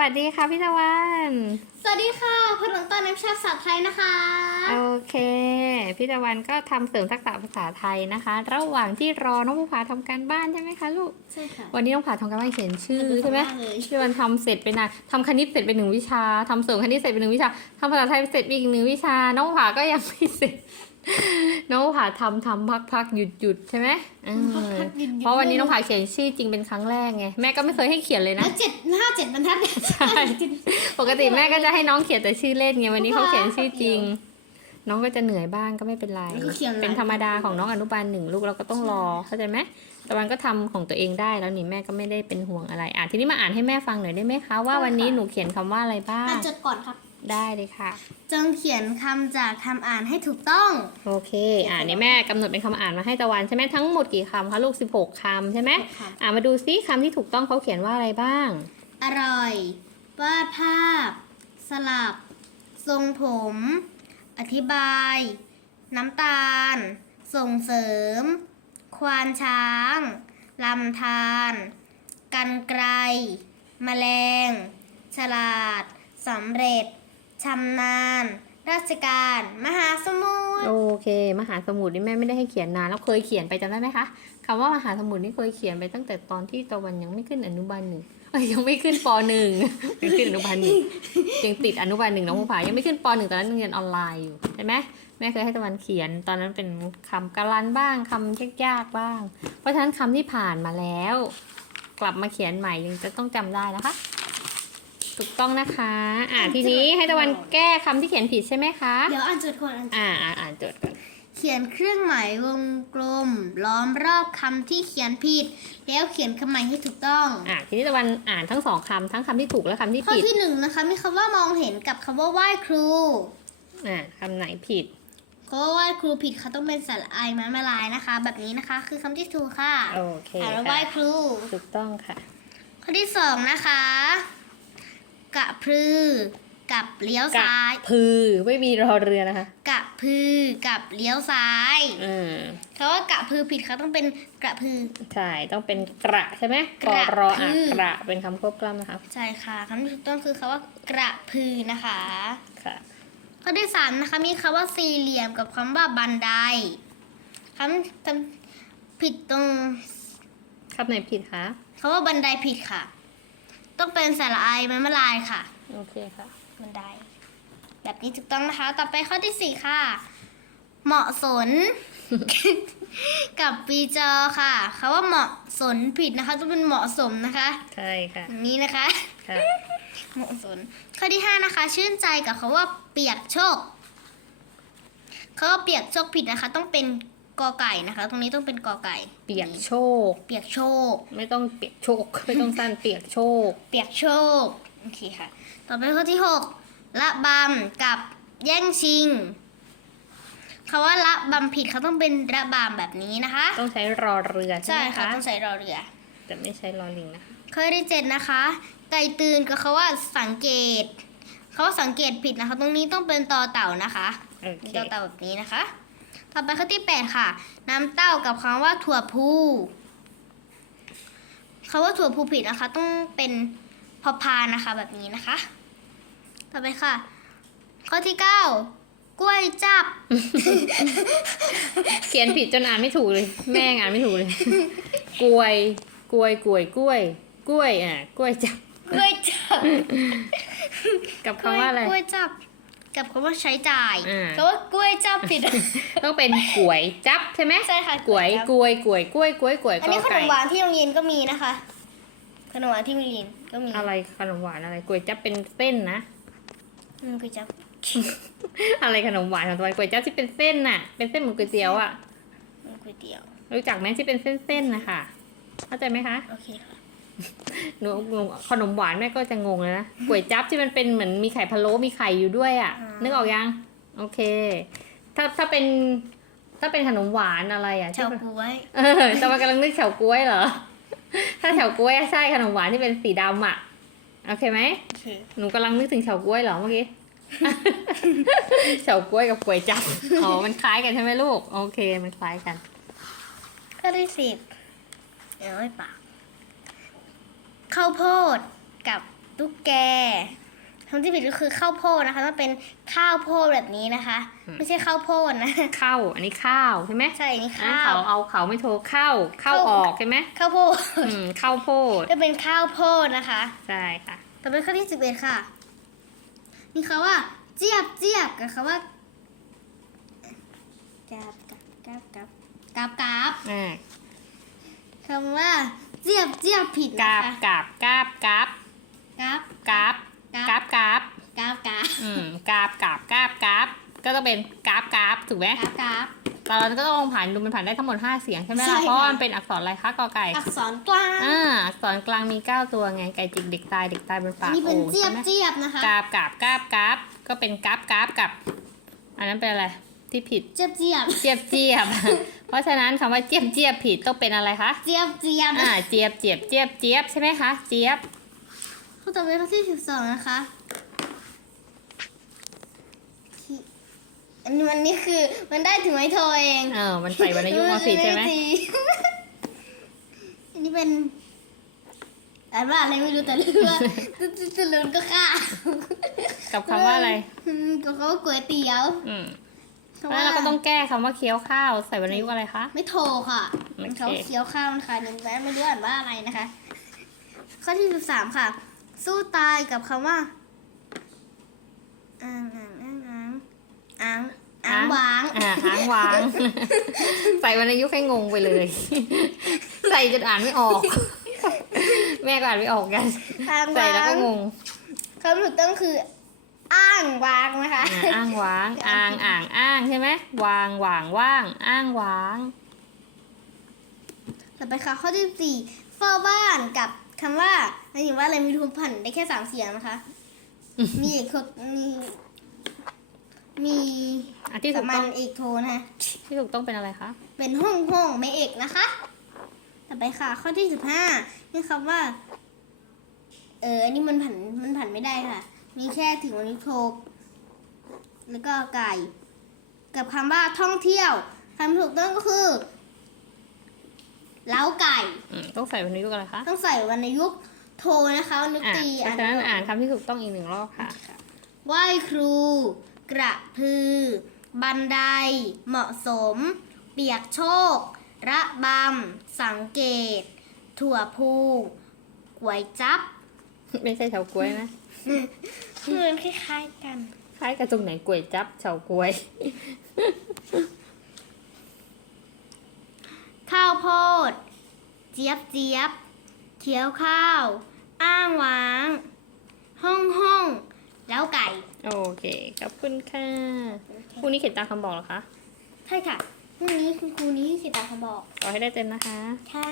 วัสดีค่ะพี่ตะวันสวัสดีค่ะพลังต้อนน้ำชาติศาสตร์ไทยนะคะ โอเค พี่ตะวันก็ทำเสริมทักษะภาษาไทยนะคะ ระหว่างที่รอน้องภูผาทำการบ้านใช่ไหมคะลูก ใช่ค่ะ วันนี้น้องภูผาทำการบ้านเขียนชื่อใช่ไหมเลยพี่ตะวันทำเสร็จไปนะทำคณิตเสร็จไปหนึ่งวิชาทำเสริมคณิตเสร็จไปหนึ่งวิชาทำภาษาไทยเสร็จไปอีกหนึ่งวิชา น้องภูผาก็ยังไม่เสร็จ น้องภูผาทำทำพักพักหยุดหยุดใช่ไหมเออเพราะวันนี้น้องภูผาเขียนชื่อจริงเป็นครั้งแรกไงแม่ก็ไม่เคยให้เขียนเลยนะ แล้วเจ็ดห้าเจ็ดบรรทัดใช่ ปกติแม่ก็จะให้น้องเขียนแต่ชื่อเล่นไงวันนี้เขาเขียนชื่อจริง น้องก็จะเหนื่อยบ้างก็ไม่เป็นไรแล้วก็เขียนหลาย เป็นธรรมดาของน้องอนุบาลหนึ่งลูกเราก็ต้องรอเข้าใจไหมตะวันก็ทำของตัวเองได้แล้วนี่แม่ก็ไม่ได้เป็นห่วงอะไรอะทีนี้มาอ่านให้แม่ฟังหน่อยได้ไหมคะว่าวันนี้หนูเขียนคำว่าอะไรบ้าง อ่านจดก่อนครับ ได้เลยค่ะ จงเขียนคำจากคำอ่านให้ถูกต้อง โอเค อ่านี่แม่กำหนดเป็นคำอ่านมาให้ตะวันใช่ไหมทั้งหมดกี่คำคะลูก 16 คำใช่ไหมค่ะ อ่ามาดูซิคำที่ถูกต้องเขาเขียนว่าอะไรบ้าง อร่อย วาดภาพ สลับ ทรงผม อธิบาย น้ำตาล ส่งเสริม ควานช้าง ลำธารกันไกร แมลง ฉลาด สำเร็จ ชำนาญ ราชการ มหาสมุทร โอเค มหาสมุทรนี่แม่ไม่ได้ให้เขียนนานแล้วเคยเขียนไปจำได้ไหมคะคำว่ามหาสมุทรนี่เคยเขียนไปตั้งแต่ตอนที่ตะวันยังไม่ขึ้นอนุบาลหนึ่งเอ้ยยังไม่ขึ้นปหนึ่งยังขึ้นอนุบาลหนึ่งยังติดอนุบาลหนึ่งน้องภูผายังไม่ขึ้นปหนึ่งตอนนั้นเรียนออนไลน์อยู่ใช่ไหมแม่เคยให้ตะวันเขียน ตอนนั้นเป็นคำการันบ้างคำยากๆบ้าง เพราะฉะนั้นคำที่ผ่านมาแล้ว กลับมาเขียนใหม่ยังจะต้องจำได้นะคะ ถูกต้องนะคะ อ่าทีนี้ให้ตะวันแก้คำที่เขียนผิดใช่ไหมคะ เดี๋ยวอ่านจดก่อนอ่านอ่าอ่าอ่านโจทย์ก่อน เขียนเครื่องหมายวงกลม ล้อมรอบคำที่เขียนผิด แล้วเขียนคำใหม่ให้ถูกต้องอ่าทีนี้ตะวันอ่านทั้งสองคำทั้งคำที่ถูกและคำที่ข้อผิด ที่หนึ่งนะคะ มีคำว่ามองเห็นกับคำว่าไหว้ครูอ่าคำไหนผิด คำว่าไหว้ครูผิดค่ะต้องเป็นสระอายไม้มาลายนะคะ แบบนี้นะคะ คือคำที่ถูกค่ะโอเคอ่านว่าไหว้ค่ะครู ถูกต้องค่ะ ข้อที่สองนะคะ กะพรือ กับเลี้ยวกะซ้าย พือไม่มีรอเรือนะคะ กะพือกับเลี้ยวซ้ายอืมคำว่ากะพือผิดค่ะต้องเป็นกระพือ ใช่ ต้องเป็นกระใช่ไหมกระรออะพือ กระเป็นคำควบกล้ำนะคะใช่ค่ะคำที่ถูกต้องคือคำว่ากระพือนะคะค่ะ ข้อที่สามนะคะมีคำว่าสี่เหลี่ยมกับคำว่าบันไดคำจำผิดตรงคำไหนผิดคะ คำว่าบันไดผิดค่ะ ต้องเป็นสระอายไม้มะลายค่ะ โอเคค่ะ บันได แบบนี้ถูกต้องนะคะ ต่อไปข้อที่สี่ค่ะ เหมาะสน กับปีจอค่ะคำว่าเหมาะสนผิดนะคะ ต้องเป็นเหมาะสมนะคะ ใช่ค่ะ อย่างนี้นะคะ ค่ะ เหมาะสน ข้อที่ห้านะคะ ชื่นใจกับคาว่าเปียกโชคคาว่าเปียกโชคผิดนะคะ ต้องเป็น กอไก่นะคะ ตรงนี้ต้องเป็นกอไก่ เปียกโชคเปียกโชคไม่ต้องเปียกโชคไม่ต้องสั้นเปียกโชคเปียกโชคโอเคค่ะ ต่อไปข้อที่หกละบำกับแย่งชิงคาว่าละบำผิดเขาต้องเป็นระบำแบบนี้นะคะ ต้องใช้รอเรือใช่ใช่ไหมค่ะคะต้องใส่รอเรือ แต่ไม่ใช้รอลิงนะคะข้อที่เจ็ดนะคะ ไก่ตื่นกับคาว่าสังเกตคาว่าสังเกตผิดนะคะ ตรงนี้ต้องเป็นตอเต่านะคะโอเคตอเต่าแบบนี้นะคะ ต่อไปข้อที่แปดค่ะ น้ำเต้ากับคำว่าถั่วพูคำว่าถั่วพูผิดนะคะ ต้องเป็นพอพานนะคะแบบนี้นะคะ ต่อไปค่ะ ข้อที่เก้ากล้วยจับ เขียนผิดจนอ่านไม่ถูกเลย แม่งอ่านไม่ถูกเลย กล้วย กล้วยกล้วยกล้วย กล้วยอะกล้วยจับ กล้วยจับ กับคำว่าอะไร กล้วยจับ กับคำว่าใช้จ่ายอ่า คำว่ากล้วยจับผิด ต้องเป็นกล้วยจับใช่ไหมใช่ค่ะกล้วยจับกล้วยกล้วยกล้วยกล้วยกล้วยอันนี้ขกนไก่มหวานที่โรงเรียนก็มีนะคะ ขนมหวานที่โรงเรียนก็มีอะไรขนมหวานอะไรกล้วยจับเป็นเส้นนะ อืมกล้วยจับอะไรขนมหวานของตะวันกล้วยจับที่เป็นเส้นน่ะ เป็นเส้นเหมือนก๋วยเตี๋ยวอะ อืมก๋วยเตี๋ยวรู้จักไหมที่เป็นเส้นๆนะคะเข้าใจไหมคะ โอเคค่ะ หนูหนูขนมหวานแม่ก็จะงงเลยนะก๋วยจับที่มันเป็นเหมือนมีไข่พะโล้มีไข่อยู่ด้วยอะนึกออกยัง โอเค ถ้าถ้าเป็น ถ้าเป็นขนมหวานอะไรอะเฉาที่มันก๊วย เออตะวันกำลังนึกเฉาก๊วยเหรอ ถ้าเฉาก๊วยอะใช่ขนมหวานที่เป็นสีดำอะ โอเคไหม โอเค หนูกำลังนึกถึงเฉาก๊วยเหรอเมื่อกี้ เฉาก๊วยกับก๋วยจับอ๋อ มันคล้ายกันใช่ไหมลูก โอเค มันคล้ายกันข้อที่สิบเดี๋ยวไม่ปาก ข้าวโพดกับตุ๊กแกคำที่ผิดก็คือข้าวโพดนะคะต้องเป็นข้าวโพดแบบนี้นะคะ ไม่ใช่ข้าวโพดนะเข้าอันนี้ข้าวใช่ไหมใช่นี่อันนั้นข้าวเขาเอาเขาไม่โทรเข้าเข้าเข้าออกใช่ไหมข้าวโพดอืมข้าวโพดก็เป็นข้าวโพดนะคะใช่ค่ะต่อไปข้อที่สิบเอ็ดค่ะ มีคำว่า เจี๊ยบเจี๊ยบกับคำว่ากับกับกับกับกับอ่าคำว่า เจี๊ยบเจี๊ยบผิดกนะราบคะกราบกราบกราบกับกราบกราบกราบกับกับอืมกราบกราบกราบกราบก็ต้องเป็นกราบกราบถูกไหมกับกับตอนนั้นก็ต้องผ่านดูมันผ่านได้ทั้งหมด 5 เสียงใช่ไหมใช่ล่ะค่ะเพราะว่ามันเป็นอักษรอะไรคะกอไก่ อักษรกลางอ่าอักษรกลางมี 9 ตัวไงไก่จิกเด็กตายเด็กตายบนอัปานกนี้โอ่เป็นงเจี๊ยใช่บไหมเจี๊ยบนะคะกราบกราบกราบกราบก็เป็นกราบกราบกับ อันนั้นเป็นอะไร ที่ผิด เจี๊ยบเจี๊ยบเจี๊ยบเจี๊ยบ เพราะฉะนั้นคำว่าเจี๊ยบเจี๊ยบผิดต้องเป็นอะไรคะ เจี๊ยบเจี๊ยบอ่า เจี๊ยบเจี๊ยบเจี๊ยบเจี๊ยบใช่ไหมคะ เจี๊ยบ ข้อต่อไปข้อที่สิบสองนะคะที่อันนี้มันนี่คือมันได้ถึงไม้โทเองเออ มันใส่วรรณยุกต์มาผิดใช่ไหม อันนี้เป็นอ่านว่าอะไรไม่รู้แต่รู้ว่าตุ๊ดตุ๊ดตุ๊ดลุนก็ฆ่ากับคำว่าอะไรอืมกับคำว่าก๋วยเตี๋ยว อืมคำ แล้วเราก็ต้องแก้คำว่าเคี้ยวข้าวใส่วรรณยุกต์อะไรคะ ไม่โทรค่ะโอเคมันเขาเคี้ยวข้าวนะคะหนึ่งแม้ไม่รู้อ่านว่าอะไรนะคะ ข้อที่สิบสามค่ะ สู้ตายกับคำว่าอ่างอ่างอ่างอ่างอ่างอ่างวางอ่าอ้างวาง ใส่วรรณยุกต์ให้งงไปเลย ใส่จนอ่านไม่ออก แม่ก็อ่านไม่ออกกันอ่างใส่วาแล้วก็งงงคำถูกต้องคือ อ้างวางนะคะ อ่าอ้างว้างอ่างอ่างอ้างใช่ไหมวางหว่างว่าง อ้างว้าง ต่อไปค่ะข้อที่สี่เฝ้าบ้านกับคำว่าหมายถึงว่าอะไรมีทุนผันได้แค่สามเสียงนะคะมีเอกโทมีมีอันที่สาถูกมัต้ญองเอกโทนะคะที่ถูกต้องเป็นอะไรคะเป็นห้องห้องไม่เอกนะคะ ต่อไปค่ะ ข้อที่สิบห้านี่คำว่า เอออันนี้มันผันมันผันไม่ได้ค่ะ มีแค่ถึงวันนี้โทแล้วก็ไก่ กับคำว่าท่องเที่ยวคำถูกต้องก็คือเล้าไก่ อืมต้องใส่วรรณยุกต์อะไรคะต้องใส่วรรณยุกต์โทนะคะวรรณยุกอะต์ตีเพราะฉะนั้นอ่านคำที่ถูกต้องอีกหนึ่งรอบค่ะ ไหว้ครู กระพือ บันได เหมาะสม เปียกโชก ระบำ สังเกต ถั่วพูก๋วยจับ ไม่ใช่เฉาก๊วยนะมันคล้ายๆกัน คล้ายกับตรงไหนกล้วยจับเฉาก๊วย ข้าวโพด เจี๊ยบเจี๊ยบเคี้ยวข้าว อ้างว้าง ห้องห้อง แล้วไก่ โอเค ขอบคุณค่ะพรุ่งนี้เขียนตามคำบอกเหรอคะ ใช่ค่ะพรุ่งนี้คุณครูนี้สิตาเขาบอก ขอให้ได้เต็มนะคะ ค่ะ